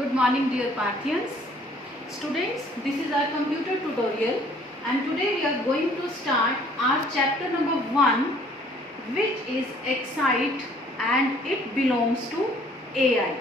Good morning dear Parthians. Students, this is our computer tutorial and today we are going to start our chapter number 1, which is Excite, and it belongs to AI.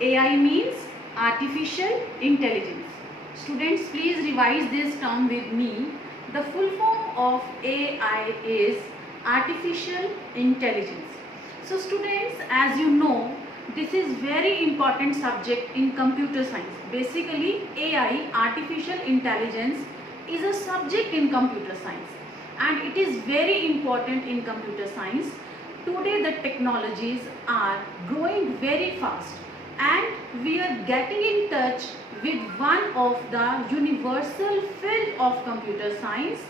AI means Artificial Intelligence. Students, please revise this term with me. The full form of AI is Artificial Intelligence. So students, as you know, this is very important subject in computer science. Basically, AI, artificial intelligence, is a subject in computer science and it is very important in computer science. Today the technologies are growing very fast and we are getting in touch with one of the universal field of computer science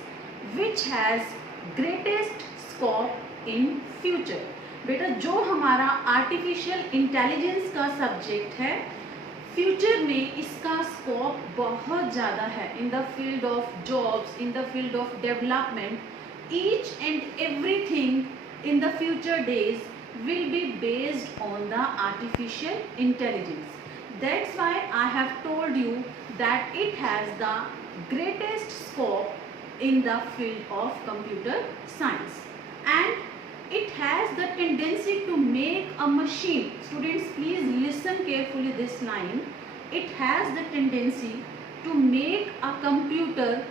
which has greatest scope in future. बेटा जो हमारा artificial intelligence का subject है, future में इसका scope बहुत ज़्यादा है in the field of jobs, in the field of development. Each and everything in the future days will be based on the artificial intelligence. That's why I have told you that it has the greatest scope in the field of computer science and it has the tendency to make a machine. Students, please listen carefully this line. It has the tendency to make a computer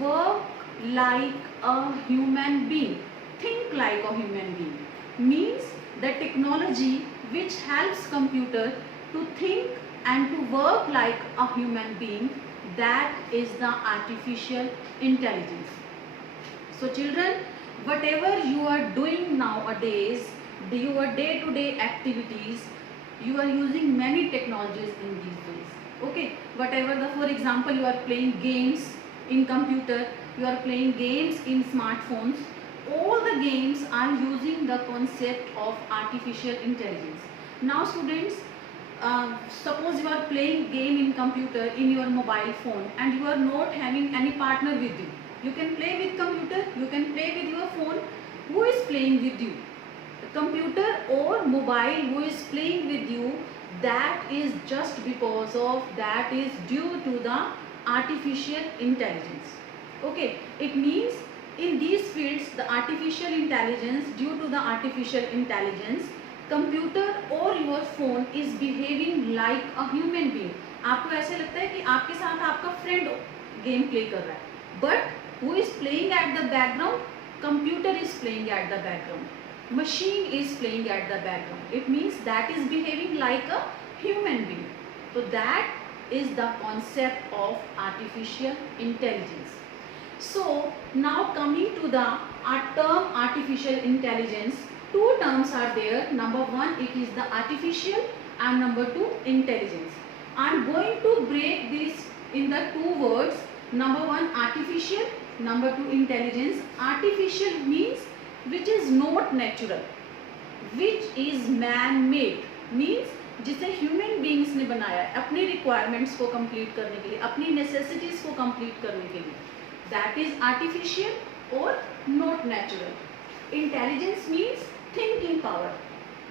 work like a human being, think like a human being. Means the technology which helps computer to think and to work like a human being, that is the artificial intelligence. So children, whatever you are doing nowadays, your day-to-day activities, you are using many technologies in these days. Okay, whatever the, for example, you are playing games in computer, you are playing games in smartphones. All the games are using the concept of artificial intelligence. Now students, suppose you are playing game in computer in your mobile phone and you are not having any partner with you. You can play with computer, you can play with your phone. Who is playing with you? The computer or mobile who is playing with you, that is just because of, that is due to the artificial intelligence. Okay, it means in these fields the artificial intelligence, due to the artificial intelligence, computer or your phone is behaving like a human being. आपको ऐसे लगता है कि आपके साथ आपका friend game play कर रहा है, but who is playing at the background? Computer is playing at the background, machine is playing at the background. It means that is behaving like a human being. So that is the concept of artificial intelligence. So now coming to the term artificial intelligence, two terms are there. Number one, it is the artificial, and number two, intelligence. I am going to break this in the two words. Number one, artificial, number two, intelligence. Artificial means which is not natural, which is man made, means जिसे human beings ने बनाया है अपनी requirements को complete करने के लिए, अपनी नेसेसिटीज को कंप्लीट करने के लिए. दैट इज आर्टिफिशियल और not natural. Intelligence means thinking power.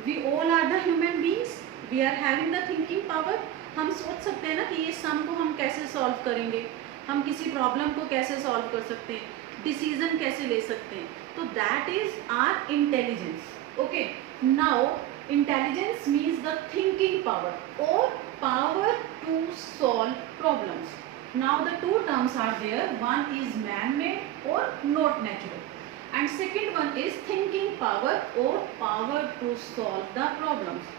We all are the human beings, we are having the thinking power. हम सोच सकते हैं ना कि ये सम को हम कैसे सॉल्व करेंगे, हम किसी प्रॉब्लम को कैसे सॉल्व कर सकते हैं, डिसीजन कैसे ले सकते हैं. तो that is our intelligence. Okay, now intelligence means the thinking power और power to solve problems. Now the two terms are there. One is man-made or not natural, and second one is thinking power or power to solve the problems.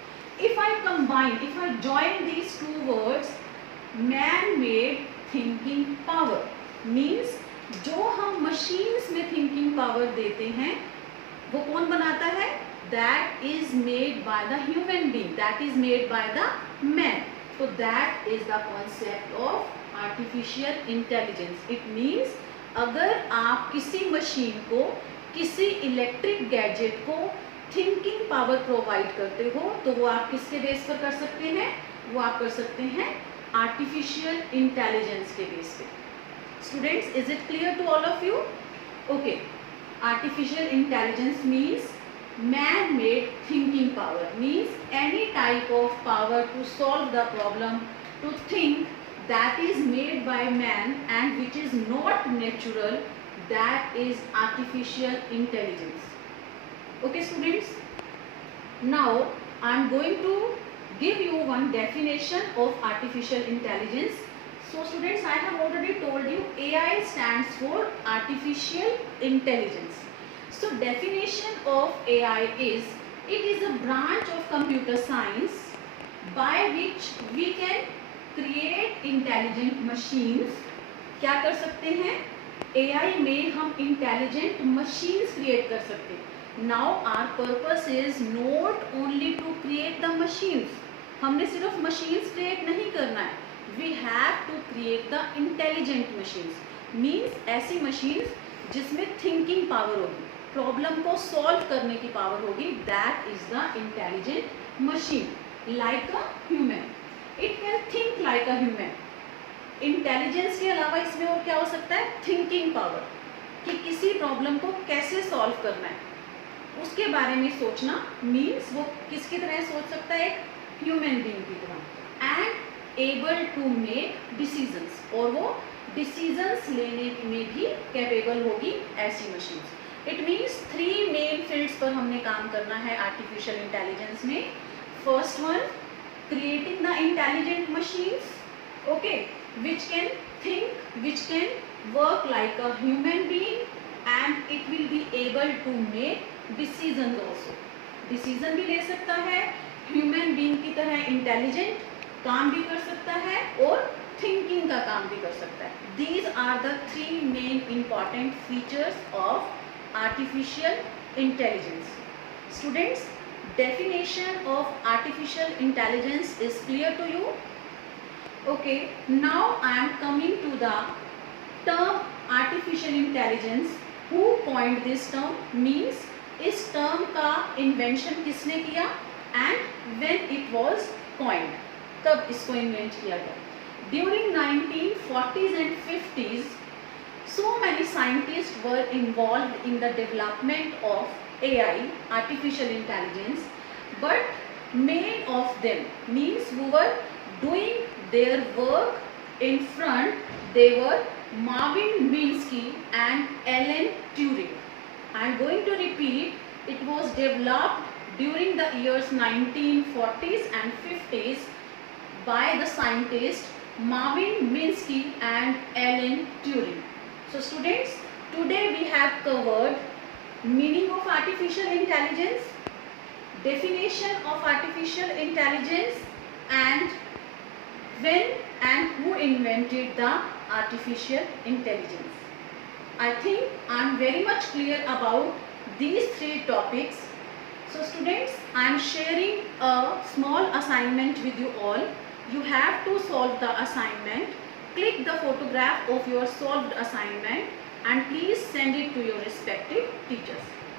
If I combine, if I join these two words, man-made thinking power means जो हम machines में thinking power देते हैं वो कौन बनाता है? That is made by the human being, that is made by the man. So that is the concept of artificial intelligence. It means अगर आप किसी मशीन को, किसी इलेक्ट्रिक गैजेट को थिंकिंग पावर प्रोवाइड करते हो तो वो आप किसके बेस पर कर सकते हैं? वो आप कर सकते हैं आर्टिफिशियल इंटेलिजेंस के बेस पे. Students, is it clear to all of you? Okay, artificial intelligence means man-made thinking power, means any type of power to solve the problem to think that is made by man and which is not natural, that is artificial intelligence. Okay students, now I am going to give you one definition of artificial intelligence. So students, I have already told you AI stands for artificial intelligence. So definition of AI is, it is a branch of computer science by which we can create intelligent machines. क्या कर सकते हैं? AI में हम intelligent machines create कर सकते हैं. Now our purpose is not only to create the machines. हमने सिर्फ machines create नहीं करना है. We have to create the intelligent machines. Means ऐसी machines जिसमें thinking power होगी, प्रॉब्लम को सॉल्व करने की पावर होगी. That is the intelligent machine. Like a human, it can think like a human. Intelligence के अलावा इसमें और क्या हो सकता है? थिंकिंग पावर, कि किसी प्रॉब्लम को कैसे सॉल्व करना है उसके बारे में सोचना. मीन्स वो किसकी तरह सोच सकता है? एक ह्यूमन बीइंग की तरह. And able to make decisions, और वो डिसीजंस लेने में भी कैपेबल होगी ऐसी machines. It means 3 main fields पर हमने काम करना है आर्टिफिशियल इंटेलिजेंस में. First one, creating the intelligent machines, okay, which can think, which can work like a human being, and it will be able to make decision also. Decision भी ले सकता है, ह्यूमन बीइंग की तरह intelligent काम भी कर सकता है और थिंकिंग का काम भी कर सकता है. These are the 3 main important features of artificial intelligence. Students, definition of artificial intelligence is clear to you? Okay, now I am coming to the term artificial intelligence. Who coined this term? Means इस term का invention किसने किया and when it was coined, कब इसको invent किया गया? During 1940s and 50s, so many scientists were involved in the development of AI, artificial intelligence, but many of them, means who were doing their work in front, they were Marvin Minsky and Alan Turing. I am going to repeat, it was developed during the years 1940s and 50s by the scientists Marvin Minsky and Alan Turing. So students, today we have covered meaning of artificial intelligence, definition of artificial intelligence, and when and who invented the artificial intelligence. I think I am very much clear about these 3 topics. So students, I am sharing a small assignment with you all. You have to solve the assignment. Click the photograph of your solved assignment and please send it to your respective teachers.